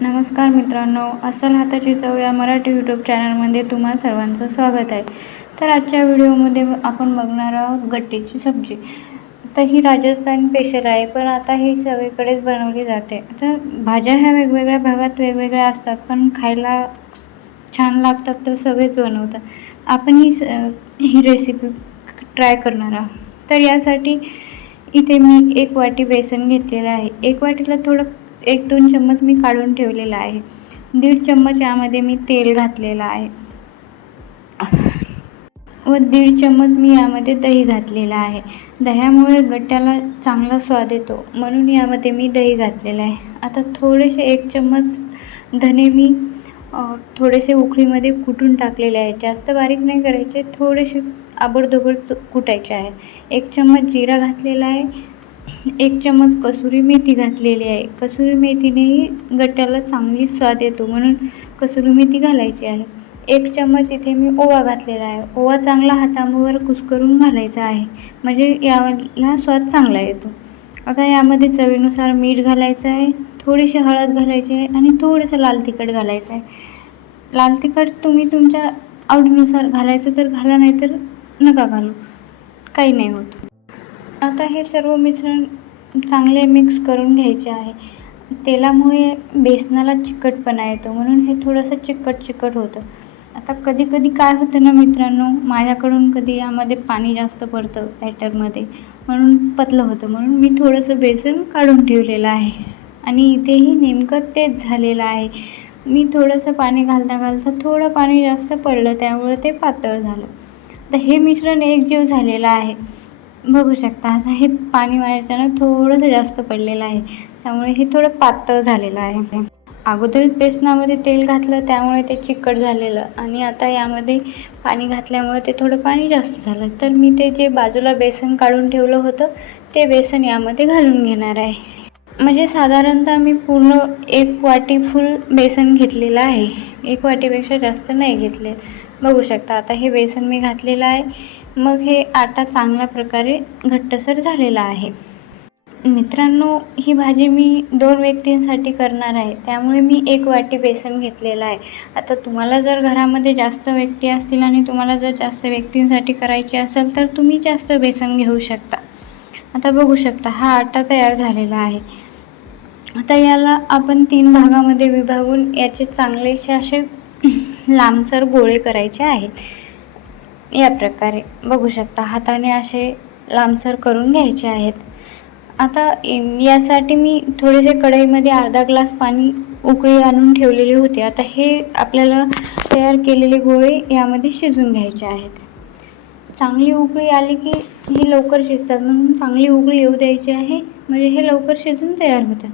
नमस्कार मित्रांनो, अस्सल हाताची चव या मराठी यूट्यूब चॅनलमध्ये तुम्हा सर्वांचं स्वागत आहे. तर आजच्या व्हिडिओमध्ये आपण बघणार आहोत गट्टीची सब्जी. तर ही राजस्थान स्पेशल आहे, पण आता ही सगळीकडेच बनवली जाते. तर भाज्या ह्या वेगवेगळ्या भागात वेगवेगळ्या असतात, पण खायला छान लागतात तर सगळेच बनवतात. आपण ही रेसिपी ट्राय करणार आहोत. तर यासाठी इथे मी 1 वाटी बेसन घेतलेलं आहे. 1 वाटीला थोडं 1-2 चम्मच मी काढून ठेवलेला आहे. 1.5 चम्मच यामध्ये मी तेल घातलेलं आहे व 1.5 चम्मच मी यामध्ये दही घातलेलं आहे. दह्यामुळे गट्ट्याला चांगला स्वाद येतो, म्हणून यामध्ये मी दही घातलेलं आहे. आता थोडेसे 1 चम्मच धने मी थोडेसे उकळीमध्ये कुटून टाकलेले आहेत. जास्त बारीक नाही करायचे, थोडेसे आबडधोबड कुटायचे आहे. 1 चम्मच जिरा घातलेला आहे. 1 चम्मच कसुरी मेथी घातलेली आहे. कसुरी मेथीनेही गट्ट्याला चांगली स्वाद येतो, म्हणून कसुरी मेथी घालायची आहे. 1 चम्मच इथे मी ओवा घातलेला आहे. ओवा चांगला हातावर कुस्करून घालायचा आहे, म्हणजे याला स्वाद चांगला येतो. आता यामध्ये चवीनुसार मीठ घालायचं आहे, थोडीशी हळद घालायची आहे आणि थोडंसं लाल तिखट घालायचं आहे. लाल तिखट तुम्ही तुमच्या आवडीनुसार घालायचं तर घाला, नाही तर नका घालू, काही नाही होत. आता हे सर्व मिश्रण चांगले मिक्स करून घ्यायचे आहे. तेलामुळे बेसनाला चिकटपणा येतो, म्हणून हे थोडंसं चिकट होतं. आता कधी काय होतं ना मित्रांनो, माझ्याकडून कधी यामध्ये पाणी जास्त पडतं बॅटरमध्ये, म्हणून पतलं होतं. म्हणून मी थोडंसं बेसन काढून ठेवलेलं आहे आणि इथेही नेमकं तेच झालेलं आहे. मी थोडंसं पाणी घालता थोडं पाणी जास्त पडलं, त्यामुळे ते पातळ झालं. तर हे मिश्रण एकजीव झालेलं आहे, बघू शकता. आता हे पाणी माझ्याच्यानं थोडंसं जास्त पडलेलं आहे, त्यामुळे हे थोडं पातळ झालेलं आहे. अगोदरच बेसनामध्ये तेल घातलं, त्यामुळे ते चिकट झालेलं, आणि आता यामध्ये पाणी घातल्यामुळे ते थोडं पाणी जास्त झालं. तर मी ते जे बाजूला बेसन काढून ठेवलं होतं ते बेसन यामध्ये घालून घेणार आहे. म्हणजे साधारणतः मी पूर्ण 1 वाटी फुल बेसन घेतलेलं आहे. 1 वाटीपेक्षा जास्त नाही घेतले, बघू शकता. आता हे बेसन मी घातलेलं आहे. मग हे आटा चांगल्या प्रकारे घट्टसर झालेला आहे. मित्रांनो, ही भाजी मी 2 व्यक्तींसाठी करणार आहे, त्यामुळे मी 1 वाटी बेसन घेतलेलं आहे. आता तुम्हाला जर घरामध्ये जास्त व्यक्ती असतील आणि तुम्हाला जर जास्त व्यक्तींसाठी करायची असेल तर तुम्ही जास्त बेसन घेऊ शकता. आता बघू शकता हा आटा तयार झालेला आहे. आता याला आपण 3 भागामध्ये विभागून याचे चांगलेसे असे लांबसर गोळे करायचे आहेत. या प्रकारे बघू शकता, हाताने असे लांबसर करून घ्यायचे आहेत. आता यासाठी मी थोडेसे कढईमध्ये अर्धा ग्लास पाणी उकळी आणून ठेवलेले होते. आता हे आपल्याला तयार केलेले गोळे यामध्ये शिजून घ्यायचे आहेत. चांगली उकळी आली की ही लवकर शिजतात, म्हणून चांगली उकळी येऊ द्यायची आहे, म्हणजे हे लवकर शिजून तयार होतात.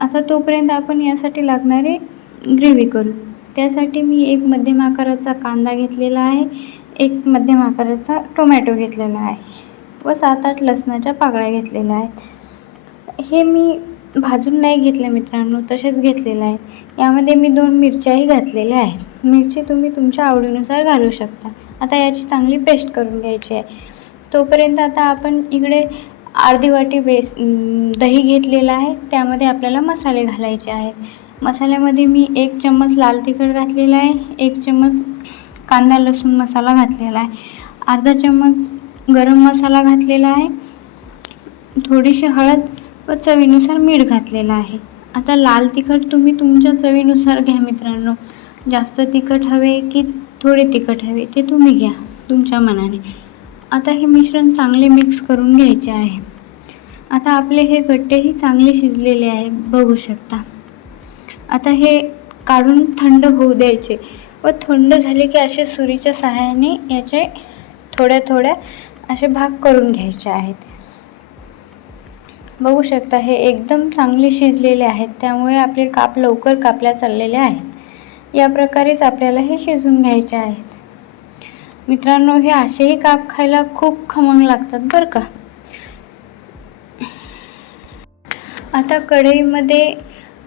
आता तोपर्यंत आपण यासाठी लागणारे ग्रेव्ही करू. त्यासाठी मी 1 मध्यम आकाराचा कांदा घेतलेला आहे, 1 मध्यम आकाराचा टोमॅटो घेतलेला आहे व 7-8 लसणाच्या पाकळ्या घेतलेल्या आहेत. हे मी भाजून नाही घेतले मित्रांनो, तसेच घेतलेलं आहे. यामध्ये मी 2 मिरच्याही घातलेल्या आहेत. मिरची तुम्ही तुमच्या आवडीनुसार घालू शकता. आता याची चांगली पेस्ट करून घ्यायची आहे. तोपर्यंत आता आपण इकडे अर्धी वाटी दही घेतलेलं आहे, त्यामध्ये आपल्याला मसाले घालायचे आहेत. मसाल्यामध्ये मी 1 चम्मच लाल तिखट घातलेला आहे, 1 चम्मच कांदा लसूण मसाला घातलेला आहे, अर्धा चम्मच गरम मसाला घातलेला आहे, थोडीशी हळद व चवीनुसार मीठ घातलेलं आहे. आता लाल तिखट तुम्ही तुमच्या चवीनुसार घ्या मित्रांनो. जास्त तिखट हवे की थोडे तिखट हवे ते तुम्ही घ्या तुमच्या मनाने. आता हे मिश्रण चांगले मिक्स करून घ्यायचे आहे. आता आपले हे गट्टेही चांगले शिजलेले आहे, बघू शकता. आता हे काढून थंड होऊ द्यायचे व थंड झाले की असे सुरीच्या सहाय्याने याचे थोड्या असे भाग करून घ्यायचे आहेत. बघू शकता हे एकदम चांगले शिजलेले आहेत, त्यामुळे आपले काप लवकर कापल्या चाललेले आहेत. या प्रकारेच आपल्याला हे शिजून घ्यायचे आहेत. मित्रांनो, हे असेही काप खायला खूप खमंग लागतात बरं का. आता कढईमध्ये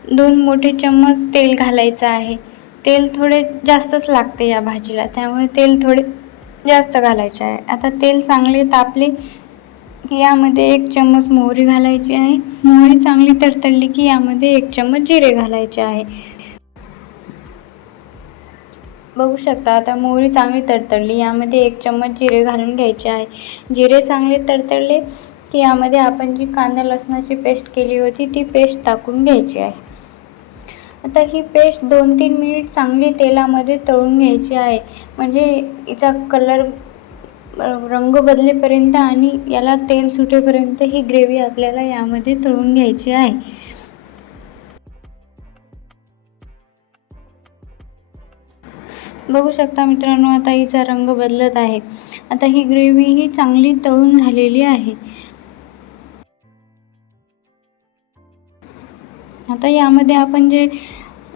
2 मोठे चम्मच तेल घालायचं आहे. तेल थोडे जास्तच लागते या भाजीला, त्यामुळे तेल थोडे जास्त घालायचे आहे. आता तेल चांगले तापले यामध्ये 1 चम्मच मोहरी घालायची आहे. मोहरी चांगली तडतडली की यामध्ये 1 चम्मच जिरे घालायचे आहे. बघू शकता आता मोहरी चांगली तडतडली. यामध्ये 1 चम्मच जिरे घालून घ्यायचे आहे. जिरे चांगले तडतडले की यामध्ये आपण जी कांदा लसणाची पेस्ट केली होती ती पेस्ट टाकून घ्यायची आहे. आता ही पेस्ट 2-3 मिनिट चांगली तेलामध्ये तळून घ्यायची आहे. म्हणजे हिचा कलर रंग बदलेपर्यंत आणि याला तेल सुटेपर्यंत ही ग्रेव्ही आपल्याला यामध्ये तळून घ्यायची आहे. बघू शकता मित्रांनो, आता हिचा रंग बदलत आहे. आता ही ग्रेव्ही ही चांगली तळून झालेली आहे. आता यामध्ये आपण जे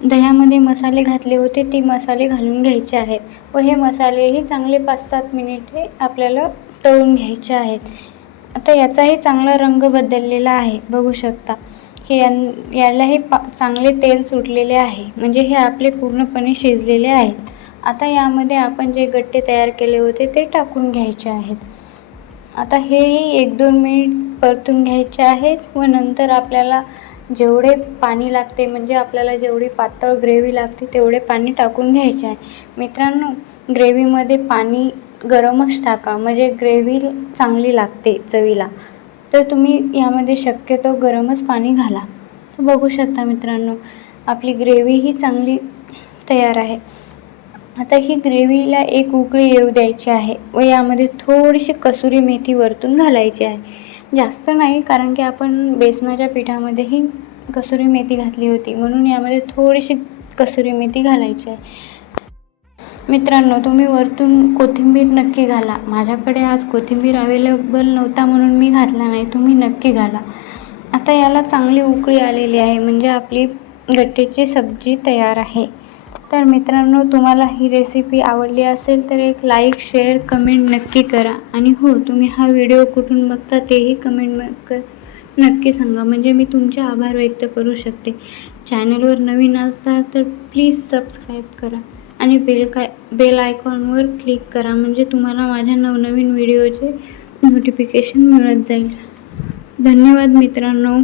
दह्यामध्ये मसाले घातले होते ते मसाले घालून घ्यायचे आहेत व हे मसालेही चांगले 5-7 मिनिटे आपल्याला तळून घ्यायचे आहेत. आता याचाही चांगला रंग बदललेला आहे. बघू शकता हे यालाही चांगले तेल सुटलेले आहे. म्हणजे हे आपले पूर्णपणे शिजलेले आहेत. आता यामध्ये आपण जे गट्टे तयार केले होते ते टाकून घ्यायचे आहेत. आता हेही 1-2 मिनिट परतून घ्यायचे आहेत व नंतर आपल्याला जेवढे पाणी लागते म्हणजे आपल्याला जेवढी पातळ ग्रेव्ही लागते तेवढे पाणी टाकून घ्यायचे आहे. मित्रांनो, ग्रेव्हीमध्ये पाणी गरमच टाका म्हणजे ग्रेव्ही चांगली लागते चवीला. तर तुम्ही यामध्ये शक्यतो गरमच पाणी घाला. तर बघू शकता मित्रांनो, आपली ग्रेव्ही ही चांगली तयार आहे. आता ही ग्रेव्हीला 1 उकळी येऊ द्यायची आहे व यामध्ये थोडीशी कसुरी मेथी वरतून घालायची आहे. जास्त नाही, कारण की आपण बेसनाच्या पिठामध्येही कसुरी मेथी घातली होती, म्हणून यामध्ये थोडीशी कसुरी मेथी घालायची आहे. मित्रांनो, तुम्ही वरतून कोथिंबीर नक्की घाला. माझ्याकडे आज कोथिंबीर अवेलेबल नव्हता म्हणून मी घातला नाही. तुम्ही नक्की घाला. आता याला चांगली उकळी आलेली आहे म्हणजे आपली गट्टेची सब्जी तयार आहे. तर मित्रांनो, तुम्हाला ही रेसिपी आवडली असेल तर एक लाईक, शेअर, कमेंट नक्की करा. आणि हो, तुम्ही हा व्हिडिओ कुठून बघता तेही कमेंट नक्की सांगा, म्हणजे मी तुमचे आभार व्यक्त करू शकते. चॅनलवर नवीन असाल तर प्लीज सबस्क्राईब करा आणि बेल आयकॉनवर क्लिक करा, म्हणजे तुम्हाला माझ्या नवनवीन व्हिडिओचे नोटिफिकेशन मिळत जाईल. धन्यवाद मित्रांनो.